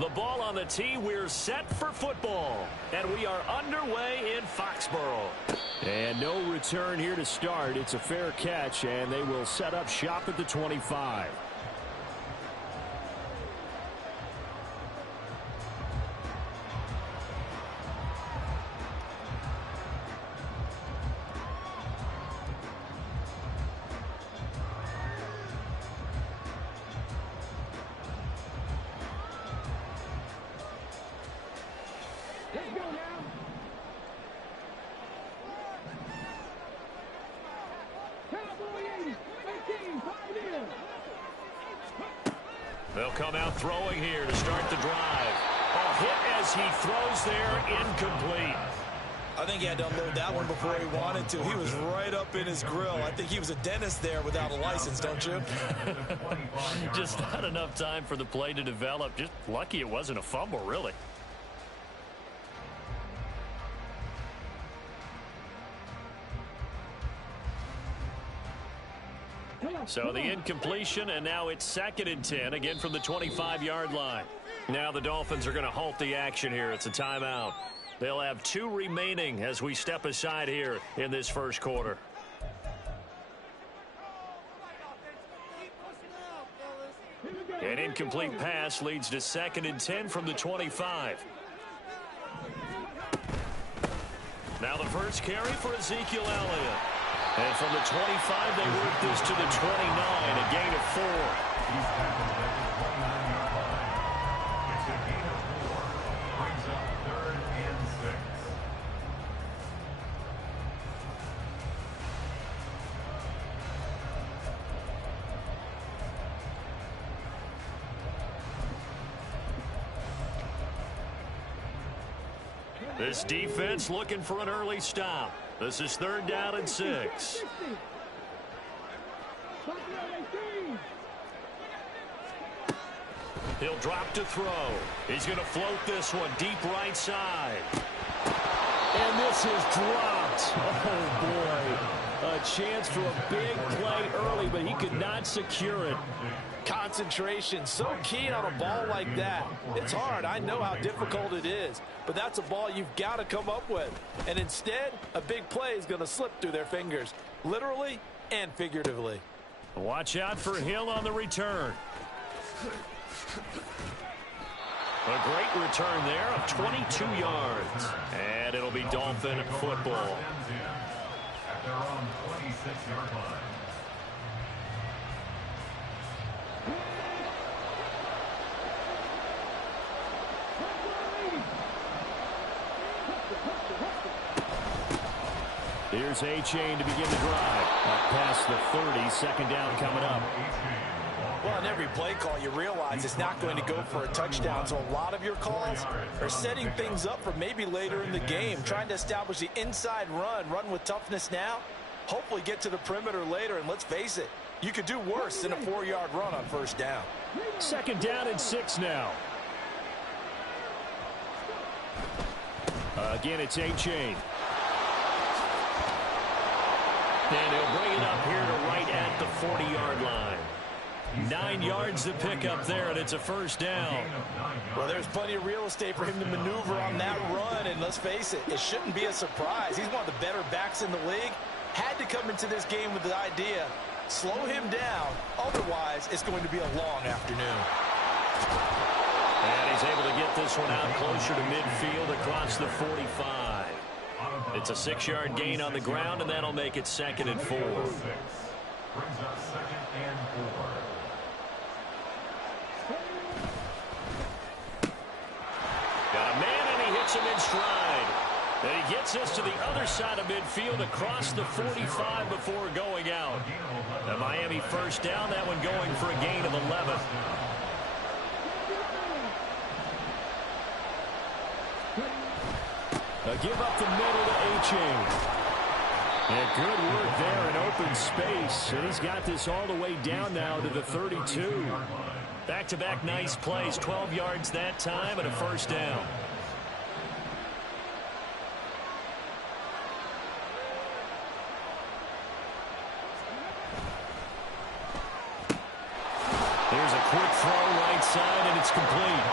The ball on the tee. We're set for football. And we are underway in Foxborough. And no return here to start. It's a fair catch, and they will set up shop at the 25. They'll come out throwing here to start the drive. A hit as he throws there, incomplete. I think he had to unload that one before he wanted to. He was right up in his grill. I think he was a dentist there without a license, don't you? Just not enough time for the play to develop. Just lucky it wasn't a fumble, really. So the incompletion, and now it's 2nd and 10, again from the 25-yard line. Now the Dolphins are going to halt the action here. It's a timeout. They'll have 2 remaining as we step aside here in this first quarter. An incomplete pass leads to 2nd and 10 from the 25. Now the first carry for Ezekiel Elliott. And from the 25, they work this to the 29, a gain of 4. He's tackled at the 29-yard line. It's a gain of 4. Brings up 3rd and 6. This defense looking for an early stop. This is 3rd down and 6. He'll drop to throw. He's going to float this one deep right side. And this is dropped. Oh, boy. A chance for a big play early, but he could not secure it. Concentration, so keen on a ball like that. It's hard. I know how difficult it is, but that's a ball you've got to come up with. And instead, a big play is going to slip through their fingers, literally and figuratively. Watch out for Hill on the return. A great return there of 22 yards. And it'll be Dolphin football. At their own 26-yard line. Here's A-Chain to begin the drive. Up past the 30, 2nd down coming up. Well, on every play call, you realize it's not going to go for a touchdown. So a lot of your calls are setting things up for maybe later in the game, trying to establish the inside run with toughness now, hopefully get to the perimeter later. And let's face it, you could do worse than a 4-yard run on 1st down. 2nd down and 6 now. Again, it's A-Chain. And he'll bring it up here to right at the 40-yard line. 9 yards to pick up there, and it's a 1st down. Well, there's plenty of real estate for him to maneuver on that run, and let's face it, it shouldn't be a surprise. He's one of the better backs in the league. Had to come into this game with the idea, slow him down, otherwise it's going to be a long afternoon. And he's able to get this one out closer to midfield across the 45. It's a 6-yard gain on the ground, and that'll make it 2nd and 4. Brings up 2nd and 4. Got a man, and he hits him in stride. And he gets us to the other side of midfield across the 45 before going out. The Miami 1st down, that one going for a gain of 11. Give up the middle to A-Chain. And good work there in open space. And he's got this all the way down now to the 32. Back-to-back nice plays. 12 yards that time and a 1st down. Here's a quick throw right side, and it's complete.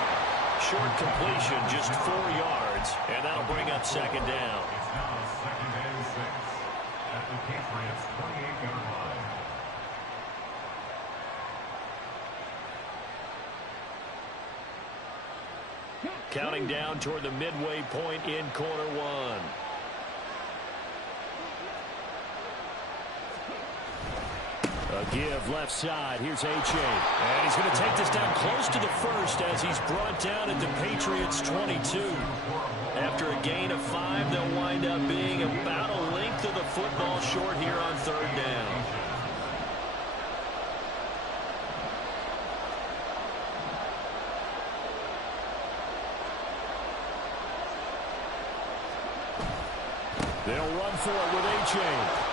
Short completion, just 4 yards, and that'll bring up second down. It's now second and 6 at the Patriots' 28-yard line. Counting down toward the midway point in quarter one. A give left side. Here's Achane. And he's going to take this down close to the first as he's brought down at the Patriots' 22. After a gain of 5, they'll wind up being about a length of the football short here on third down. They'll run for it with Achane.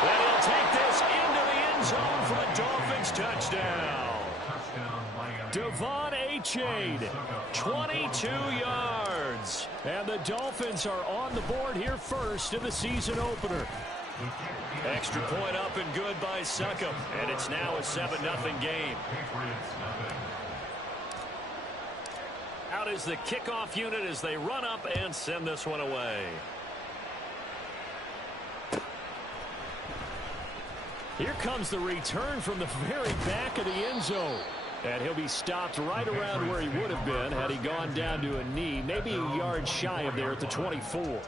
And he'll take this into the end zone for a Dolphins touchdown. Devon Achane, 22 yards. And the Dolphins are on the board here first in the season opener. Extra point up and good by Succop. And it's now a 7-0 game. Out is the kickoff unit as they run up and send this one away. Here comes the return from the very back of the end zone. And he'll be stopped right around where he would have been had he gone down to a knee, maybe a yard shy of there at the 24.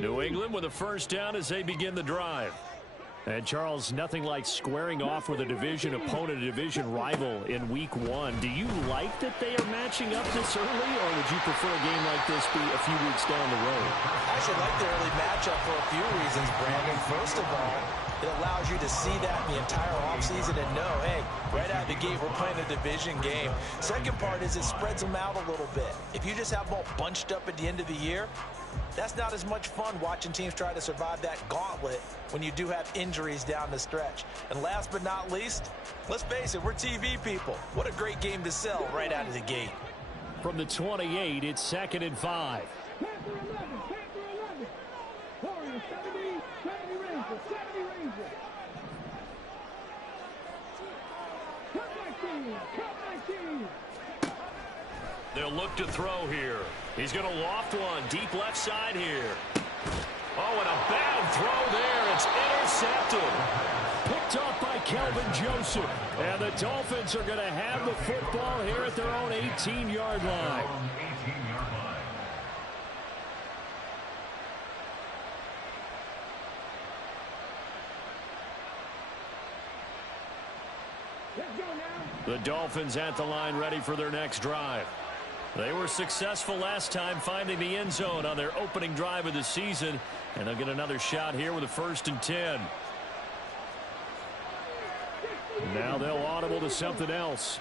New England with a first down as they begin the drive. And, Charles, nothing like squaring off with a division opponent, a division rival in week one. Do you like that they are matching up this early, or would you prefer a game like this be a few weeks down the road? I actually like the early matchup for a few reasons, Brandon. First of all, it allows you to see that in the entire offseason and know, hey, right out of the gate, we're playing a division game. Second part is it spreads them out a little bit. If you just have them all bunched up at the end of the year, that's not as much fun watching teams try to survive that gauntlet when you do have injuries down the stretch. And last but not least, let's face it, we're TV people. What a great game to sell right out of the gate. From the 28, it's 2nd and 5. They'll look to throw here. He's going to loft one deep left side here. Oh, and a bad throw there. It's intercepted. Picked off by Kelvin Joseph. And the Dolphins are going to have the football here at their own 18-yard line. The Dolphins at the line ready for their next drive. They were successful last time finding the end zone on their opening drive of the season, and they'll get another shot here with a 1st and 10. Now they'll audible to something else.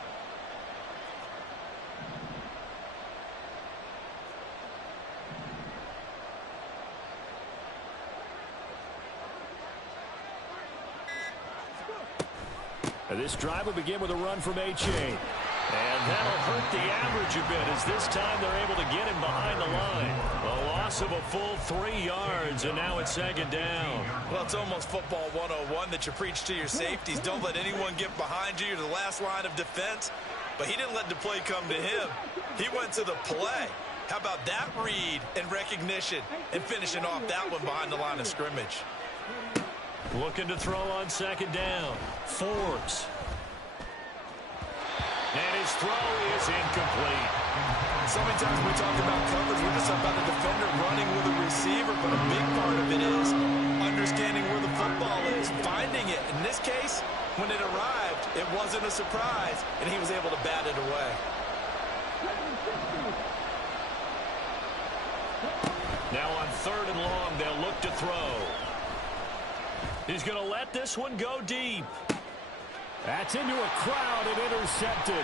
This drive will begin with a run from Achane. And that'll hurt the average a bit as this time they're able to get him behind the line. A loss of a full 3 yards, and now it's 2nd down. Well, it's almost football 101 that you preach to your safeties. Don't let anyone get behind you. You're the last line of defense. But he didn't let the play come to him. He went to the play. How about that read and recognition and finishing off that one behind the line of scrimmage? Looking to throw on 2nd down. Forbes. And his throw is incomplete. So many times we talk about coverage, we're just about a defender running with a receiver, but a big part of it is understanding where the football is, finding it. In this case, when it arrived, it wasn't a surprise, and he was able to bat it away. Now on 3rd and long, they'll look to throw. He's going to let this one go deep. That's into a crowd and intercepted.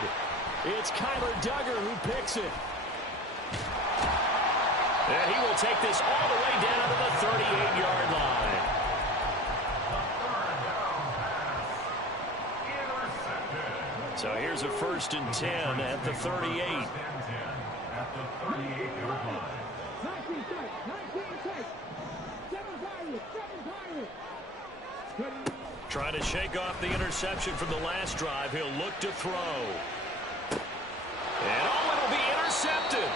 It's Kyler Duggar who picks it. And he will take this all the way down to the 38-yard line. So here's a 1st and 10 at the 38. At the 38-yard line. Trying to shake off the interception from the last drive. He'll look to throw. And it'll be intercepted.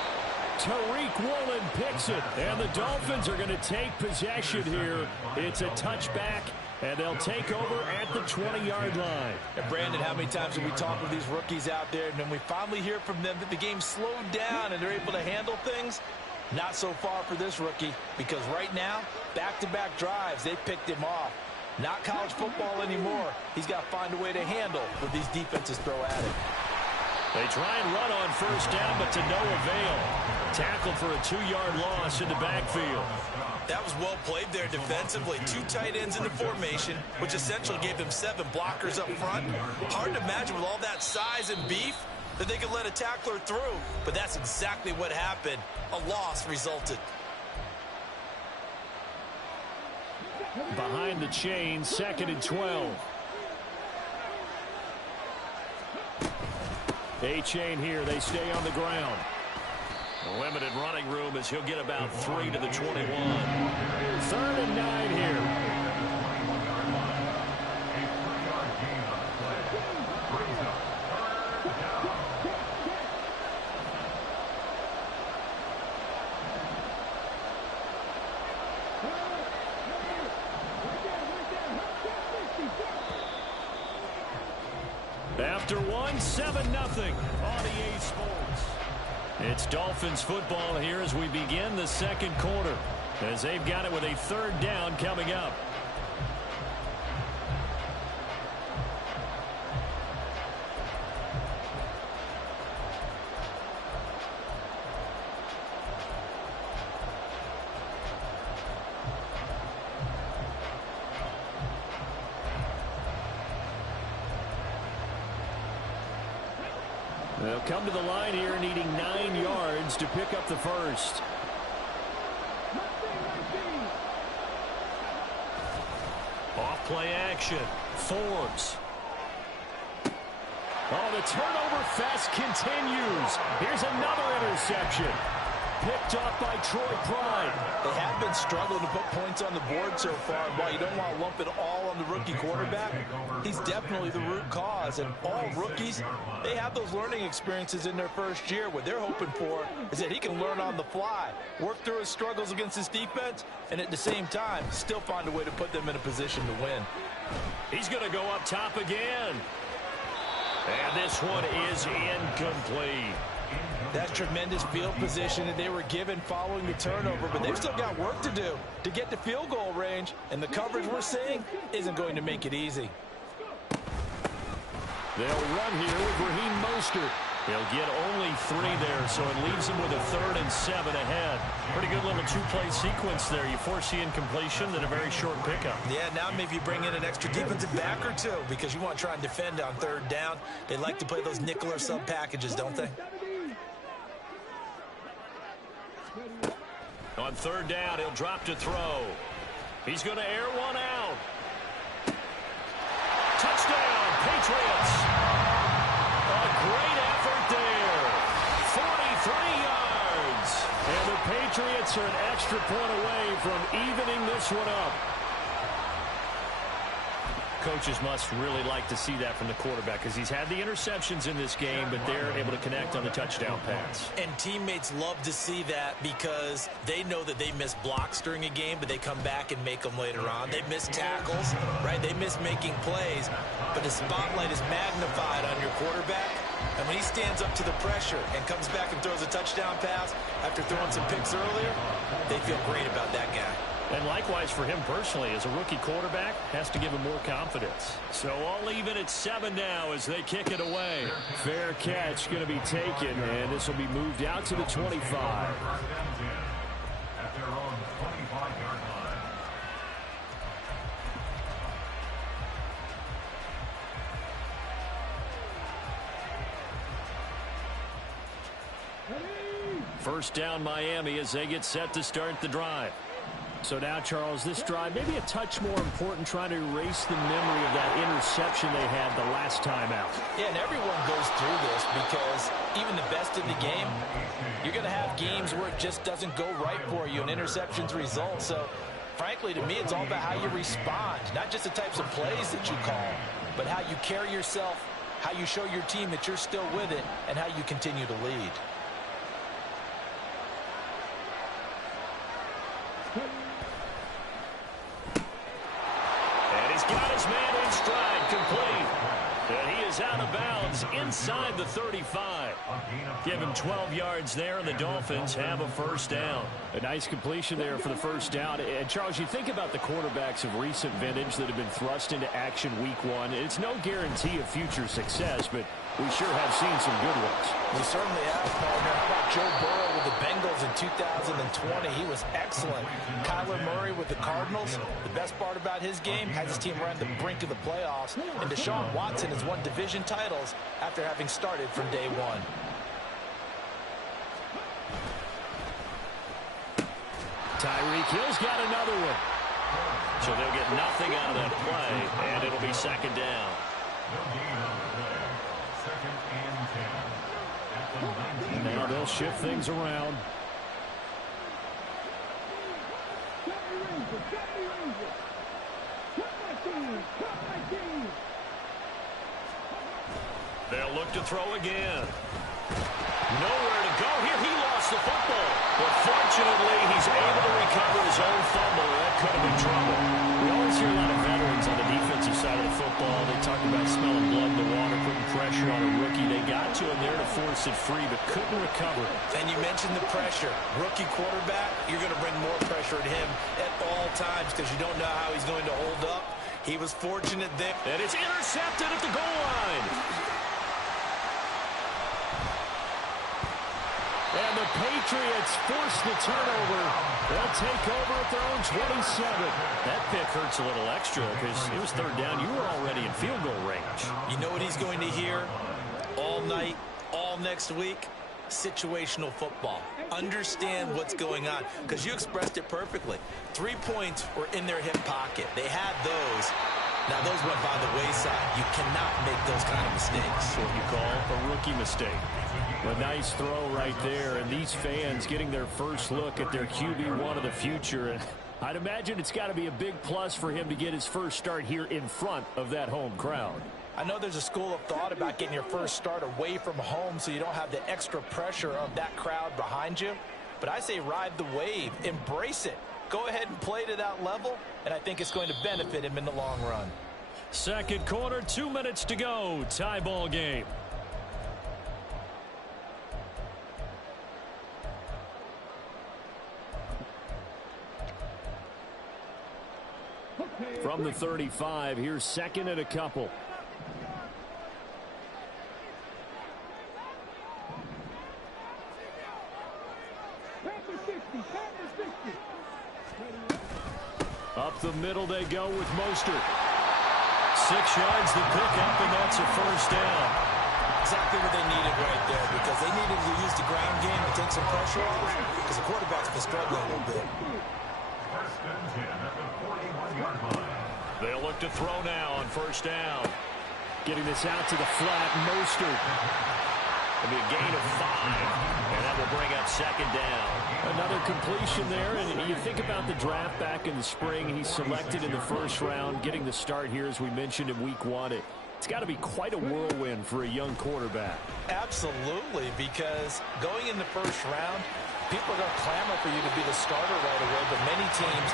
Tariq Woolen picks it. And the Dolphins are going to take possession here. It's a touchback, and they'll take over at the 20-yard line. And Brandon, how many times have we talked with these rookies out there, and then we finally hear from them that the game slowed down and they're able to handle things? Not so far for this rookie, because right now, back-to-back drives, they picked him off. Not college football anymore. He's got to find a way to handle what these defenses throw at him. They try and run on 1st down, but to no avail. Tackled for a 2-yard loss in the backfield. That was well played there defensively. 2 tight ends in the formation, which essentially gave them 7 blockers up front. Hard to imagine with all that size and beef that they could let a tackler through, but that's exactly what happened. A loss resulted. Behind the chain, 2nd and 12. A-chain here. They stay on the ground. A limited running room as he'll get about 3 to the 21. 3rd and 9 here. After 7-0 on EA Sports. It's Dolphins football here as we begin the 2nd quarter, as they've got it with a 3rd down coming up. They'll come to the line here needing 9 yards to pick up the 1st. Off play action. Forbes. Oh, the turnover fest continues. Here's another interception. Picked off by Troy Pride. They have been struggling to put points on the board so far. While you don't want to lump it all on the rookie quarterback, he's definitely the root cause. And all rookies, they have those learning experiences in their first year. What they're hoping for is that he can learn on the fly, work through his struggles against his defense, and at the same time, still find a way to put them in a position to win. He's going to go up top again. And this one is incomplete. That's tremendous field position that they were given following the turnover, but they've still got work to do to get to field goal range, and the coverage we're seeing isn't going to make it easy. They'll run here with Raheem Mostert. He'll get only 3 there, so it leaves him with a 3rd and 7 ahead. Pretty good little 2-play sequence there. You force the incompletion and a very short pickup. Yeah, now maybe you bring in an extra defensive back or 2 because you want to try and defend on 3rd down. They like to play those nickel or sub packages, don't they? On 3rd down, he'll drop to throw. He's going to air one out. Touchdown, Patriots. A great effort there. 43 yards. And the Patriots are an extra point away from evening this one up. Coaches must really like to see that from the quarterback because he's had the interceptions in this game, but they're able to connect on the touchdown pass. And teammates love to see that because they know that they miss blocks during a game, but they come back and make them later on. They miss tackles, right? They miss making plays, but the spotlight is magnified on your quarterback. And when he stands up to the pressure and comes back and throws a touchdown pass after throwing some picks earlier, they feel great about that guy. And likewise for him personally, as a rookie quarterback, has to give him more confidence. So all even at 7 now as they kick it away. Fair catch going to be taken, and this will be moved out to the 25. At their own 25-yard line. First down Miami as they get set to start the drive. So now, Charles, this drive maybe a touch more important, trying to erase the memory of that interception they had the last time out. Yeah, and everyone goes through this because even the best in the game, you're going to have games where it just doesn't go right for you and interceptions result. So, frankly, to me, it's all about how you respond, not just the types of plays that you call, but how you carry yourself, how you show your team that you're still with it, and how you continue to lead. And he's got his man in stride, complete. And he is out of bounds inside the 35. Give him 12 yards there, and the Dolphins have a first down. A nice completion there for the first down. And, Charles, you think about the quarterbacks of recent vintage that have been thrust into action week one. It's no guarantee of future success, but we sure have seen some good ones. We certainly have, partner. How about Joe Burrow with the Bengals in 2020? He was excellent. Kyler Murray with the Cardinals. The best part about his game, has his team right on the brink of the playoffs. And Deshaun Watson has won division titles after having started from day one. Tyreek Hill's got another one. So they'll get nothing out of that play, and it'll be second down. Now they'll shift things around. They'll look to throw again. Nowhere to go here. He lost the football. But fortunately, he's able to recover his own fumble. That could have been trouble. We always hear a lot of veterans on the defensive side of the football. They talk about smelling blood in the water, putting pressure on a rookie. They got to him there to force it free, but couldn't recover. And you mentioned the pressure. Rookie quarterback, you're going to bring more pressure at him at all times because you don't know how he's going to hold up. He was fortunate there. And it's intercepted at the goal line. And the Patriots force the turnover. They'll take over at their own 27. That pick hurts a little extra because it was third down. You were already in field goal range. You know what he's going to hear all night, all next week? Situational football. Understand what's going on because you expressed it perfectly. 3 points were in their hip pocket. They had those. Now, those went by the wayside. You cannot make those kind of mistakes. What you call a rookie mistake. A nice throw right there, and these fans getting their first look at their QB1 of the future. And I'd imagine it's got to be a big plus for him to get his first start here in front of that home crowd. I know there's a school of thought about getting your first start away from home so you don't have the extra pressure of that crowd behind you. But I say ride the wave. Embrace it. Go ahead and play to that level, and I think it's going to benefit him in the long run. Second quarter, 2 minutes to go. Tie ball game. From the 35, here's second and a couple. Up the middle they go with Mostert. 6 yards to pick up, and that's a first down. Exactly what they needed right there because they needed to use the ground game to take some pressure off because the quarterback's been struggling a little bit. They'll look to throw now on first down. Getting this out to the flat, Mostert. It'll be a gain of 5, and that will bring up second down. Another completion there, and you think about the draft back in the spring. He's selected in the first round, getting the start here, as we mentioned, in week 1. It's got to be quite a whirlwind for a young quarterback. Absolutely, because going in the first round, people are going to clamor for you to be the starter right away, but many teams...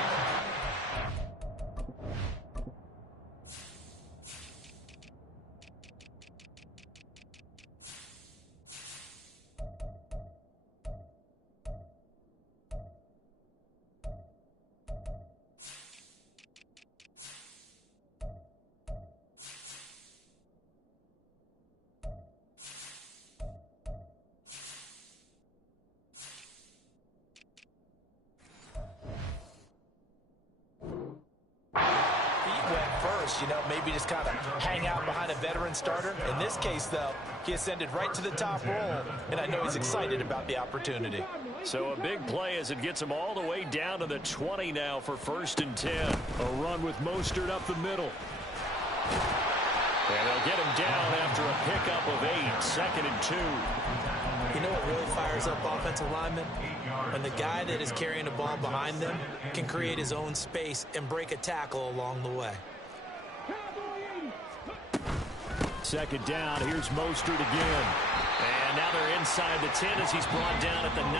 You know, maybe just kind of hang out behind a veteran starter. In this case, though, he ascended right to the top role, and I know he's excited about the opportunity. So a big play as it gets them all the way down to the 20 now for 1st and 10. A run with Mostert up the middle. And they'll get him down after a pickup of 8, 2nd and 2. You know what really fires up offensive linemen? When the guy that is carrying the ball behind them can create his own space and break a tackle along the way. 2nd down, here's Mostert again. And now they're inside the 10 as he's brought down at the 9.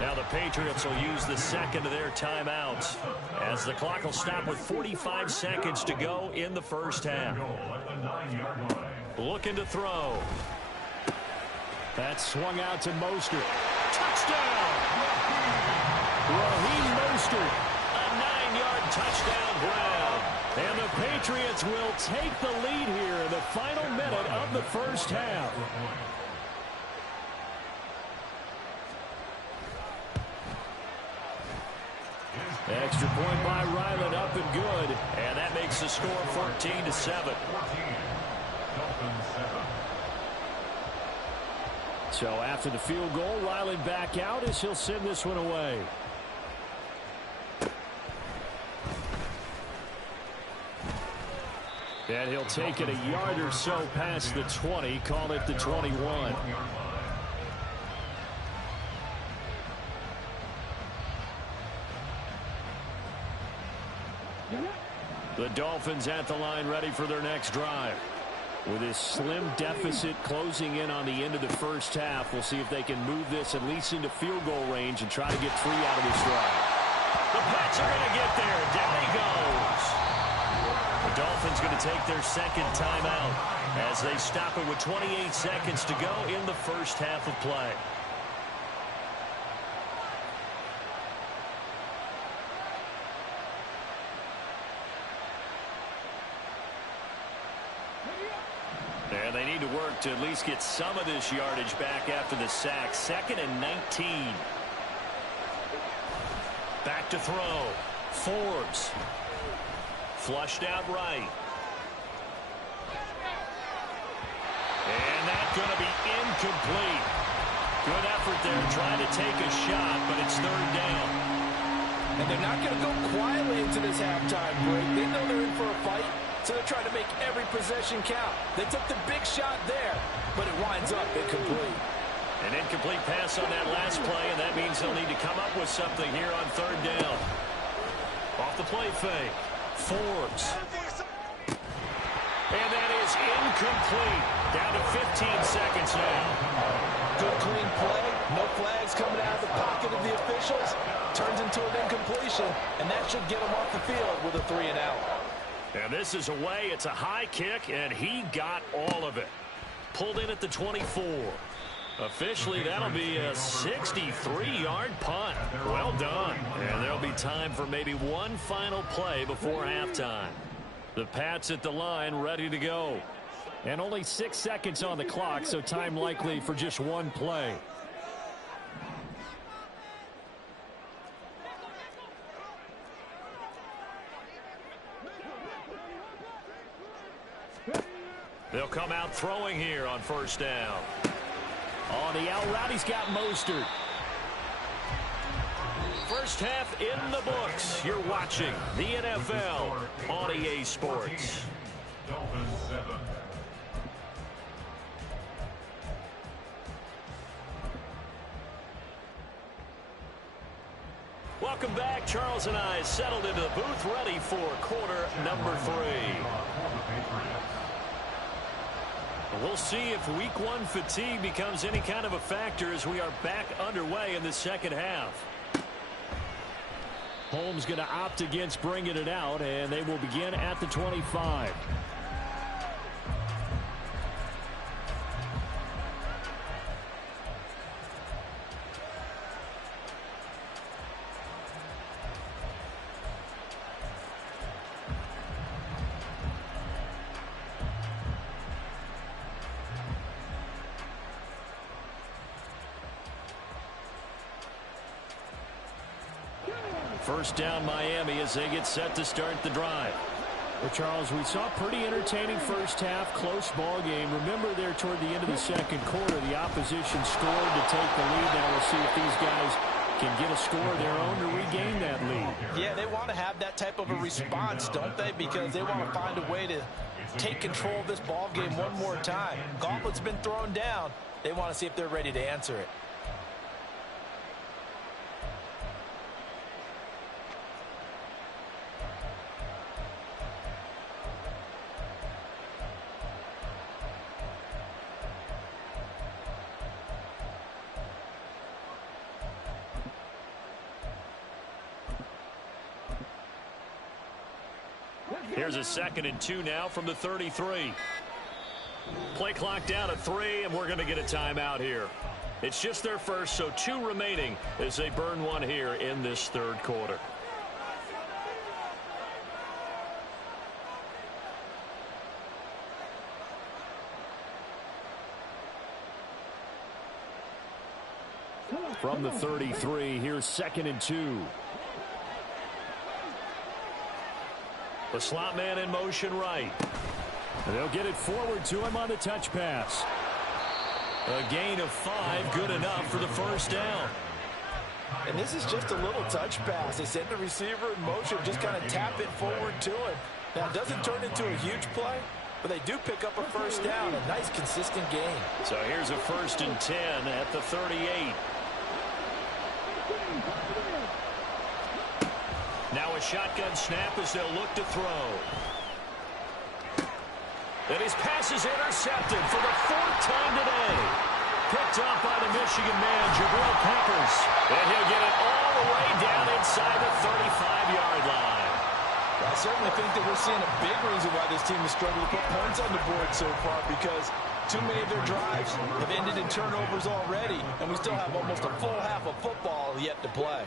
Now the Patriots will use the 2nd of their timeouts as the clock will stop with 45 seconds to go in the 1st half. Looking to throw. That's swung out to Mostert. Touchdown! Raheem Mostert, a 9-yard touchdown grab. And the Patriots will take the lead here in the final minute of the 1st half. Extra point by Ryland, up and good. And that makes the score 14-7. So after the field goal, Ryland back out as he'll send this one away. And he'll take it a yard or so past the 20, call it the 21. The Dolphins at the line ready for their next drive. With this slim deficit closing in on the end of the 1st half, we'll see if they can move this at least into field goal range and try to get 3 out of this drive. The Pats are going to get there. Down he goes. The Dolphins going to take their 2nd timeout as they stop it with 28 seconds to go in the 1st half of play. And they need to work to at least get some of this yardage back after the sack. 2nd and 19. Back to throw. Forbes. Flushed out right. And that's going to be incomplete. Good effort there trying to take a shot, but it's 3rd down. And they're not going to go quietly into this halftime break. They know they're in for a fight, so they're trying to make every possession count. They took the big shot there, but it winds up incomplete. An incomplete pass on that last play, and that means they'll need to come up with something here on 3rd down. Off the play fake. Forbes. And that is incomplete. Down to 15 seconds now. Good clean play. No flags coming out of the pocket of the officials. Turns into an incompletion, and that should get them off the field with a 3 and out. And this is away. It's a high kick, and he got all of it. Pulled in at the 24. Officially, that'll be a 63-yard punt. Well done. And there'll be time for maybe one final play before halftime. The Pats at the line ready to go. And only 6 seconds on the clock, so time likely for just one play. They'll come out throwing here on 1st down. On the out route, he's got Mostert. 1st half in the books. You're watching the NFL on EA Sports. Dolphins 7. Welcome back. Charles and I settled into the booth ready for quarter number 3. We'll see if week 1 fatigue becomes any kind of a factor as we are back underway in the 2nd half. Holmes going to opt against bringing it out, and they will begin at the 25. First down Miami as they get set to start the drive. Well, Charles, we saw a pretty entertaining first half, close ball game. Remember there toward the end of the second quarter, the opposition scored to take the lead. Now we'll see if these guys can get a score of their own to regain that lead. Yeah, they want to have that type of a response, don't they? Because they want to find a way to take control of this ball game one more time. Gauntlet's been thrown down. They want to see if they're ready to answer it. Here's a 2nd and 2 now from the 33. Play clock down to 3, and we're going to get a timeout here. It's just their first, so 2 remaining as they burn one here in this third quarter. From the 33, here's 2nd and 2. The slot man in motion right. And they'll get it forward to him on the touch pass. A gain of 5, good enough for the first down. And this is just a little touch pass. They send the receiver in motion, just kind of tap it forward to him. Now, it doesn't turn into a huge play, but they do pick up a first down, a nice, consistent gain. So here's a 1st and 10 at the 38. Now a shotgun snap as they'll look to throw. And his pass is intercepted for the 4th time today. Picked up by the Michigan man, Jabril Peppers. And he'll get it all the way down inside the 35-yard line. I certainly think that we're seeing a big reason why this team has struggled to put points on the board so far, because too many of their drives have ended in turnovers already, and we still have almost a full half of football yet to play.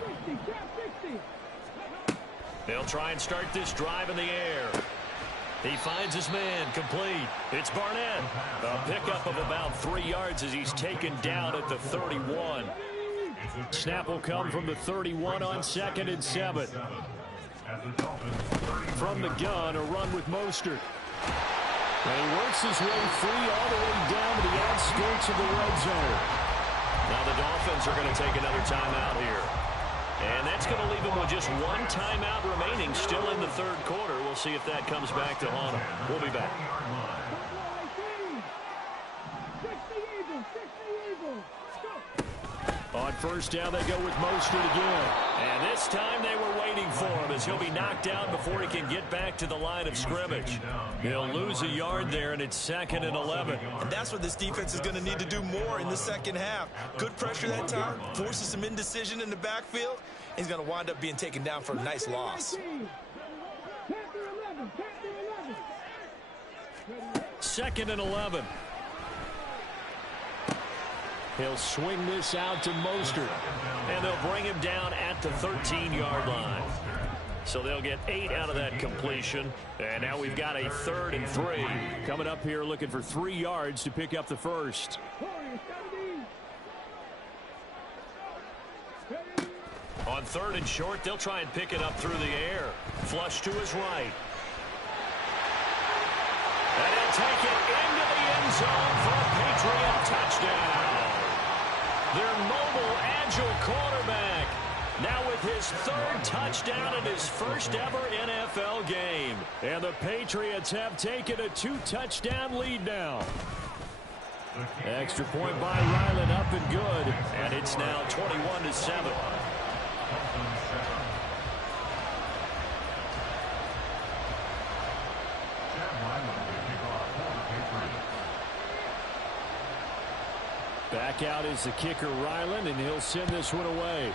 They'll try and start this drive in the air. He finds his man, complete. It's Barnett. A pickup of about 3 yards as he's taken down at the 31. Snap will come from the 31 on 2nd and 7. From the gun, a run with Mostert. And he works his way free all the way down to the outskirts of the red zone. Now the Dolphins are going to take another timeout here. And that's going to leave them with just 1 timeout remaining still in the third quarter. We'll see if that comes back to haunt them. We'll be back. On first down, they go with Mostert again. And this time they were waiting for him as he'll be knocked down before he can get back to the line of scrimmage. He'll lose a yard there, and it's 2nd and 11. And that's what this defense is going to need to do more in the second half. Good pressure that time, forces some indecision in the backfield. He's going to wind up being taken down for a nice loss. 2nd and 11. He'll swing this out to Mostert, and they'll bring him down at the 13-yard line. So they'll get 8 out of that completion, and now we've got a 3rd and 3. Coming up here looking for 3 yards to pick up the first. On 3rd and short, they'll try and pick it up through the air. Flush to his right. And he'll take it into the end zone for a Patriot touchdown. Their mobile, agile quarterback now with his 3rd touchdown in his first ever NFL game. And the Patriots have taken a 2-touchdown lead now. Extra point by Ryland up and good. And it's now 21-7. Back out is the kicker, Ryland, and he'll send this one away.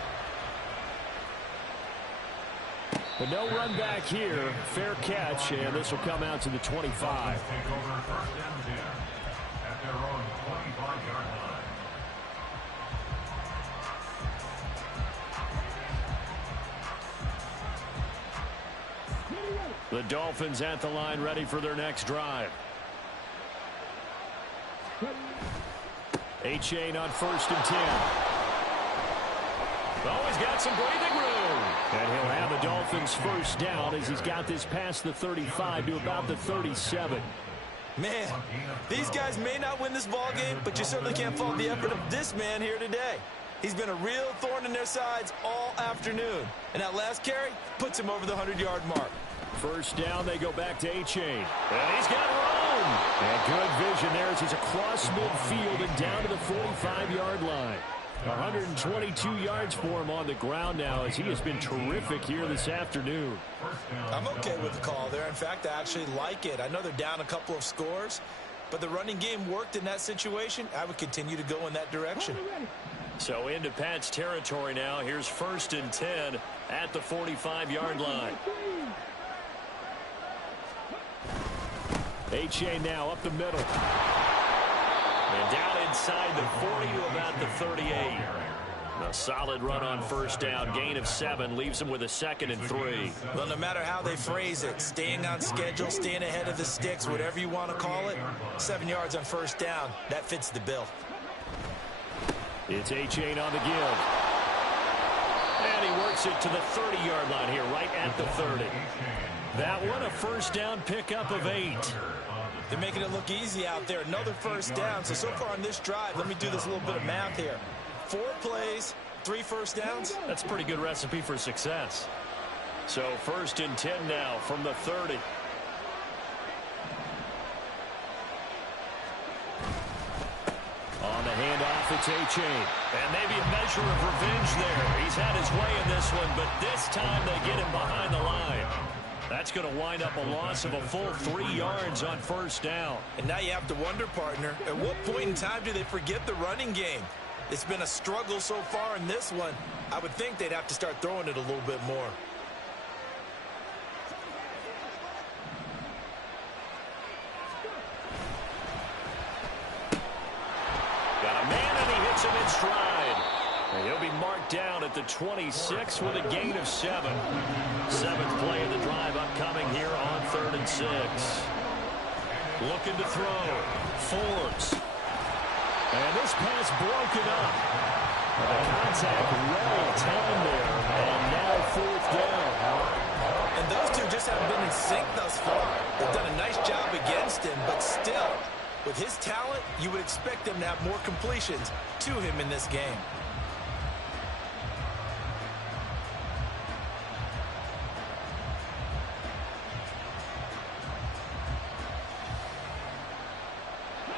But no run back here. Fair catch, and this will come out to the 25. The Dolphins at the line, ready for their next drive. Achane on 1st and 10. Oh, he's got some breathing room. And he'll have the Dolphins first down as he's got this past the 35 to about the 37. Man, these guys may not win this ball game, but you certainly can't fault the effort of this man here today. He's been a real thorn in their sides all afternoon. And that last carry puts him over the 100-yard mark. First down, they go back to Achane. And he's got room. And good vision there as he's across midfield and down to the 45-yard line. 122 yards for him on the ground now as he has been terrific here this afternoon. I'm okay with the call there. In fact, I actually like it. I know they're down a couple of scores, but the running game worked in that situation. I would continue to go in that direction. So into Pat's territory now. Here's 1st and 10 at the 45-yard line. Achane now up the middle. And down inside the 40 to about the 38. A solid run on first down. Gain of 7 leaves them with a 2nd and 3. Well, no matter how they phrase it, staying on schedule, staying ahead of the sticks, whatever you want to call it, 7 yards on first down, that fits the bill. It's Achane on the give. And he works it to the 30-yard line here, right at the 30. That one a first down pickup of 8. They're making it look easy out there. Another first down. So far on this drive, let me do this little bit of math here. 4 plays, 3 first downs. That's a pretty good recipe for success. So 1st and 10 now from the 30. On the handoff, it's Achane. And maybe a measure of revenge there. He's had his way in this one, but this time they get him behind the line. That's going to wind up a loss of a full 3 yards on first down. And now you have to wonder, partner, at what point in time do they forget the running game? It's been a struggle so far in this one. I would think they'd have to start throwing it a little bit more. Got a man, and he hits him in stride. And he'll be marked down at the 26 with a gain of 7. 7th play of the drive upcoming here on 3rd and 6. Looking to throw. Forbes. And this pass broken up. And the contact well timed there. And now 4th down. And those two just haven't been in sync thus far. They've done a nice job against him, but still, with his talent, you would expect them to have more completions to him in this game.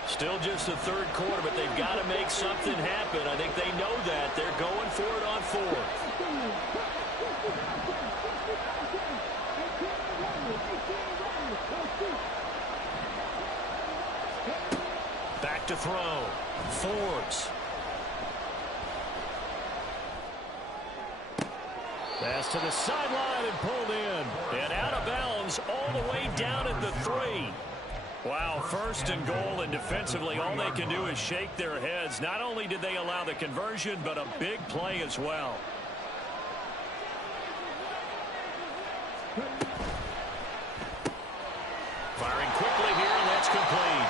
Still just the 3rd quarter, but they've got to make something happen. I think they know that. They're going for it on 4th. Back to throw. Forbes. Pass to the sideline and pulled in. And out of bounds all the way down at the 3. Wow, 1st and goal, and defensively all they can do is shake their heads. Not only did they allow the conversion, but a big play as well. Firing quickly here, and that's complete.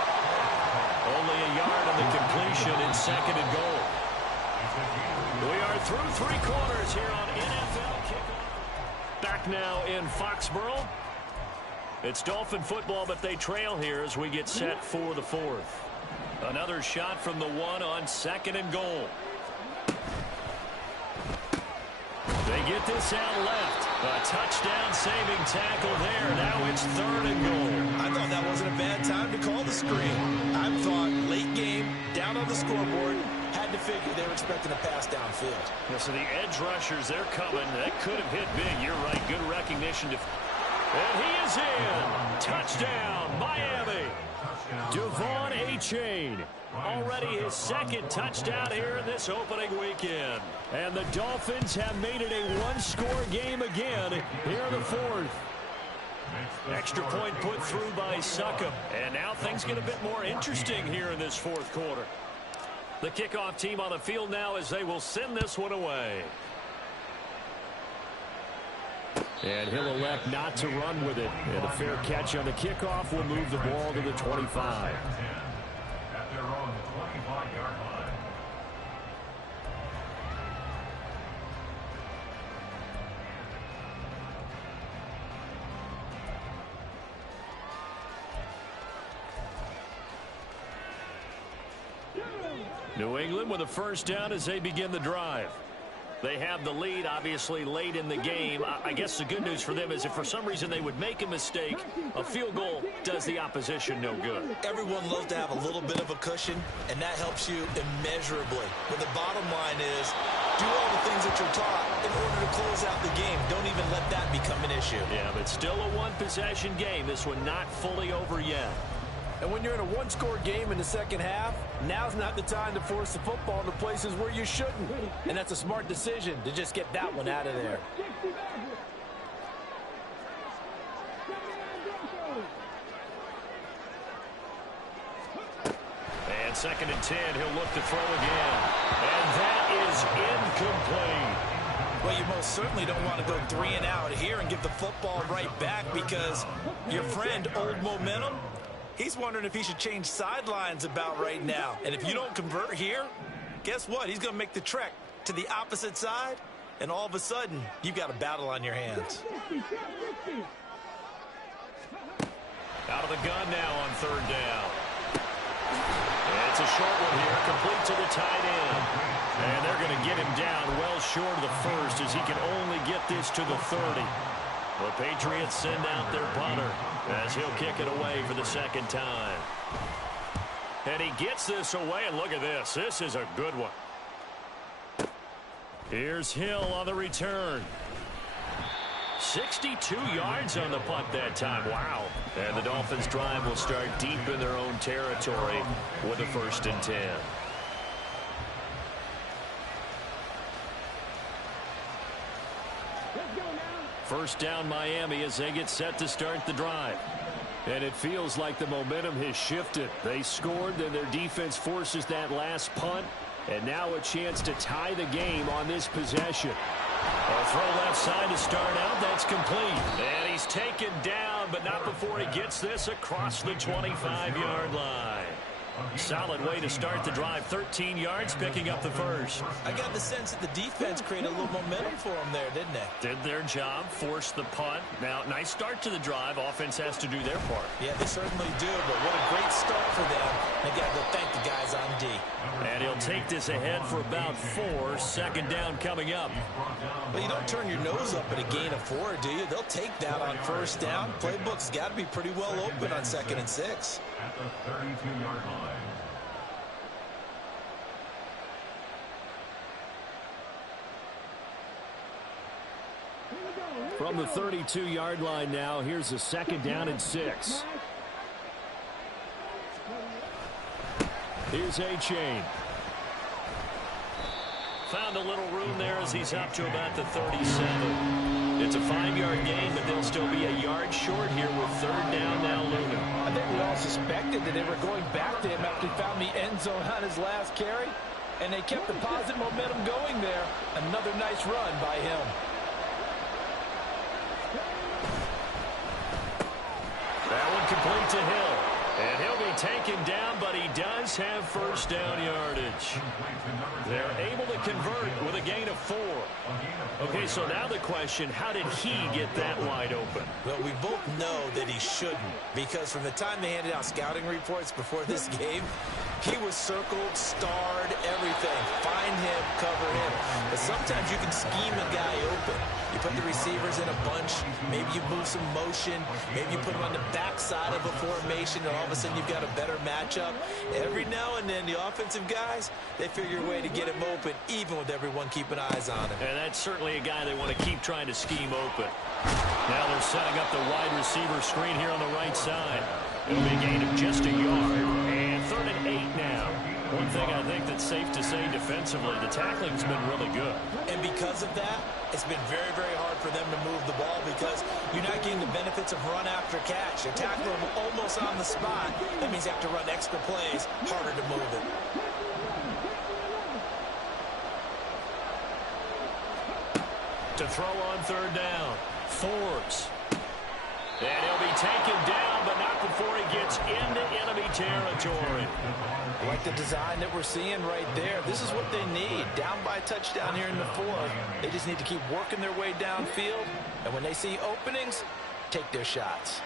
Only a yard on the completion in 2nd and goal. We are through 3 quarters here on NFL Kickoff. Back now in Foxborough. It's Dolphin football, but they trail here as we get set for the 4th. Another shot from the 1 on 2nd and goal. They get this out left. A touchdown saving tackle there. Now it's 3rd and goal. I thought that wasn't a bad time to call the screen. I thought late game, down on the scoreboard, had to figure they were expecting a pass downfield. Yeah, so the edge rushers, they're coming. That could have hit big. You're right. Good recognition. And he is in. Touchdown, Miami. Devon Achane. Already his 2nd touchdown here in this opening weekend. And the Dolphins have made it a 1-score game again here in the 4th. Extra point put through by Succop. And now things get a bit more interesting here in this 4th quarter. The kickoff team on the field now as they will send this one away. And he'll elect not to run with it. And a fair catch on the kickoff will move the ball to the 25. At their own 25-yard line. New England with a first down as they begin the drive. They have the lead, obviously, late in the game. I guess the good news for them is if for some reason they would make a mistake, a field goal does the opposition no good. Everyone loves to have a little bit of a cushion, and that helps you immeasurably. But the bottom line is, do all the things that you're taught in order to close out the game. Don't even let that become an issue. Yeah, but still a one-possession game. This one not fully over yet. And when you're in a one-score game in the second half, now's not the time to force the football into places where you shouldn't. And that's a smart decision to just get that one out of there. And 2nd and 10, he'll look to throw again. And that is incomplete. Well, you most certainly don't want to go 3 and out here and give the football right back because your friend, Old Momentum, he's wondering if he should change sidelines about right now. And if you don't convert here, guess what? He's going to make the trek to the opposite side, and all of a sudden, you've got a battle on your hands. Out of the gun now on 3rd down. And it's a short one here, complete to the tight end. And they're going to get him down well short of the first as he can only get this to the 30. The Patriots send out their punter as he'll kick it away for the 2nd time. And he gets this away, and look at this. This is a good one. Here's Hill on the return. 62 yards on the punt that time. Wow. And the Dolphins' drive will start deep in their own territory with a 1st and 10. First down Miami as they get set to start the drive. And it feels like the momentum has shifted. They scored, then their defense forces that last punt. And now a chance to tie the game on this possession. A throw left side to start out. That's complete. And he's taken down, but not before he gets this across the 25-yard line. Solid way to start the drive. 13 yards, picking up the first. I got the sense that the defense created a little momentum for them there, didn't they? Did their job, forced the punt. Now, nice start to the drive. Offense has to do their part. Yeah, they certainly do, but what a great start for them. They got to go thank the guys on D. And he'll take this ahead for about 4. 2nd down coming up. Well, you don't turn your nose up at a gain of 4, do you? They'll take that on 1st down. Playbook's got to be pretty well open on 2nd and 6. At the 32-yard line. From the 32-yard line now, here's a 2nd down and 6. Here's A-Chain. Found a little room there as he's up to about the 37. It's a 5-yard gain, but they'll still be a yard short here with 3rd down now looming. I think we all suspected that they were going back to him after he found the end zone on his last carry, and they kept the positive momentum going there. Another nice run by him. That one complete to Hill. And he'll be taken down, but he does have 1st down yardage. They're able to convert with a gain of 4. Okay, so now the question, how did he get that wide open? Well, we both know that he shouldn't, because from the time they handed out scouting reports before this game, he was circled, starred, everything. Find him, cover him. But sometimes you can scheme a guy open. You put the receivers in a bunch. Maybe you move some motion. Maybe you put them on the backside of a formation, and all of a sudden you've got a better matchup. Every now and then, the offensive guys, they figure a way to get him open, even with everyone keeping eyes on him. And that's certainly a guy they want to keep trying to scheme open. Now they're setting up the wide receiver screen here on the right side. It'll be a gain of just a yard. And 3rd and 8 now. One thing I think that's safe to say defensively, the tackling's been really good. And because of that, it's been very, very hard for them to move the ball because you're not getting the benefits of run after catch. You're tackling them almost on the spot. That means you have to run extra plays, harder to move it. To throw on 3rd down, Forbes. And he'll be taken down, but not before he gets into enemy territory. I like the design that we're seeing right there. This is what they need. Down by a touchdown here in the 4th. They just need to keep working their way downfield. And when they see openings, take their shots.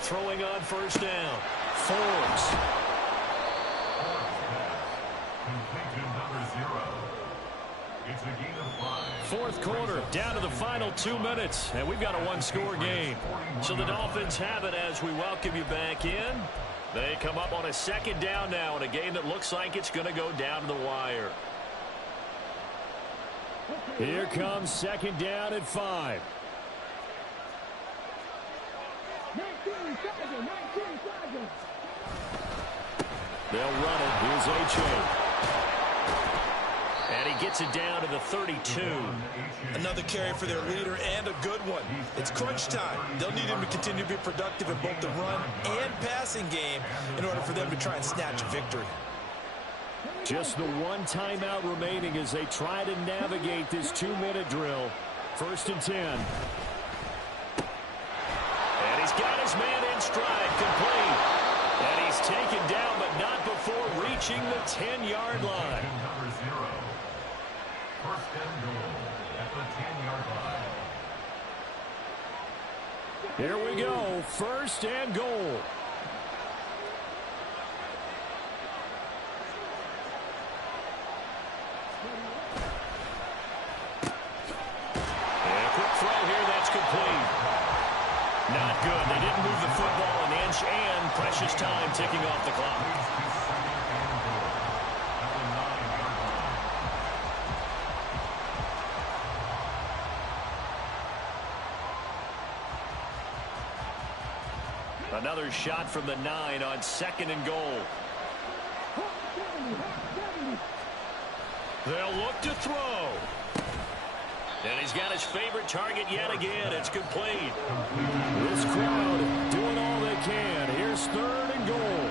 throwing on first down. Forbes. Completion number 0. It's a gain of 5. Fourth quarter, down to the final 2 minutes, and we've got a one-score game. So the Dolphins have it as we welcome you back in. They come up on a second down now in a game that looks like it's going to go down to the wire. Here comes second down at 5. They'll run it. Here's A-Chain. And he gets it down to the 32. Another carry for their leader and a good one. It's crunch time. They'll need him to continue to be productive in both the run and passing game in order for them to try and snatch a victory. Just the one timeout remaining as they try to navigate this 2-minute drill. First and 10. And he's got his man in stride, complete. And he's taken down, but not before reaching the 10-yard line. Number 0. First and goal at the 10-yard line. Here we go, first and goal. And a quick throw here, that's complete. Not good. They didn't move the football an inch, and precious time ticking off the clock. Another shot from the 9 on second and goal. They'll look to throw. And he's got his favorite target yet again. It's complete. This crowd doing all they can. Here's third and goal.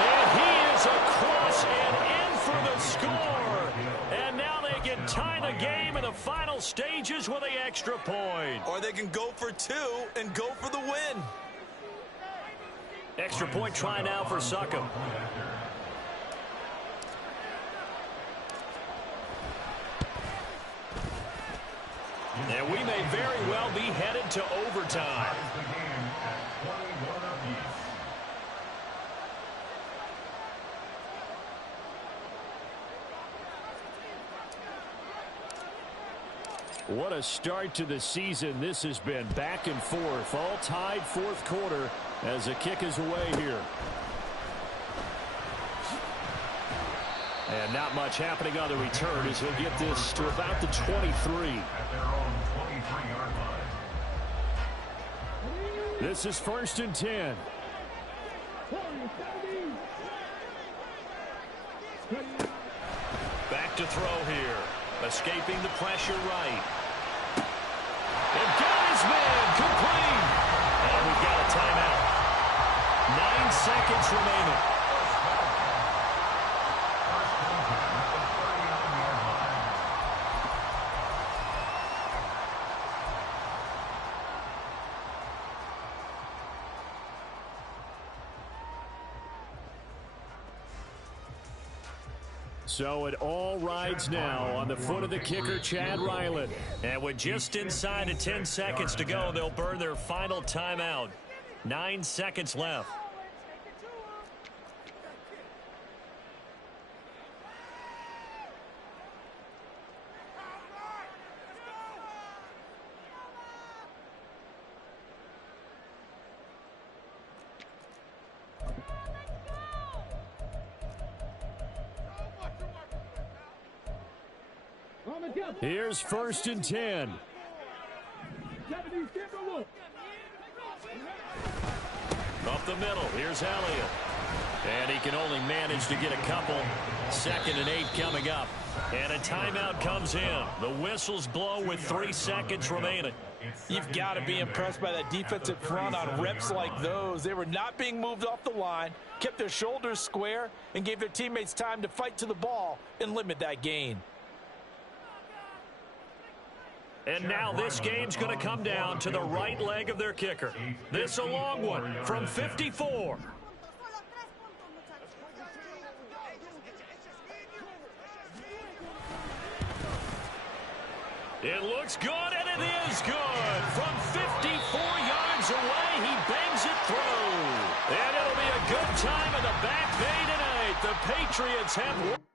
And he is across and in for the score. And now they can tie the game in the final stages with the extra point. Or they can go for 2 and go for the win. Extra point try now for Succop. And we may very well be headed to overtime. What a start to the season this has been. Back and forth, all tied fourth quarter as the kick is away here. And not much happening on the return as he'll get this to about the 23. At their own 23-yard line. This is first and 10. Back to throw here. Escaping the pressure right. And got his man complete. And we've got a timeout. 9 seconds remaining. So it all rides now on the foot of the kicker, Chad Ryland. And with just inside of 10 seconds to go, they'll burn their final timeout. 9 seconds left. Here's first and 10. Up the middle, here's Elliott. And he can only manage to get a couple. Second and 8 coming up. And a timeout comes in. The whistles blow with 3 seconds remaining. You've got to be impressed by that defensive front on reps like those. They were not being moved off the line, kept their shoulders square, and gave their teammates time to fight to the ball and limit that gain. And now this game's going to come down to the right leg of their kicker. This a long one from 54. It looks good, and it is good. From 54 yards away, he bangs it through. And it'll be a good time in the Back Bay tonight. The Patriots have...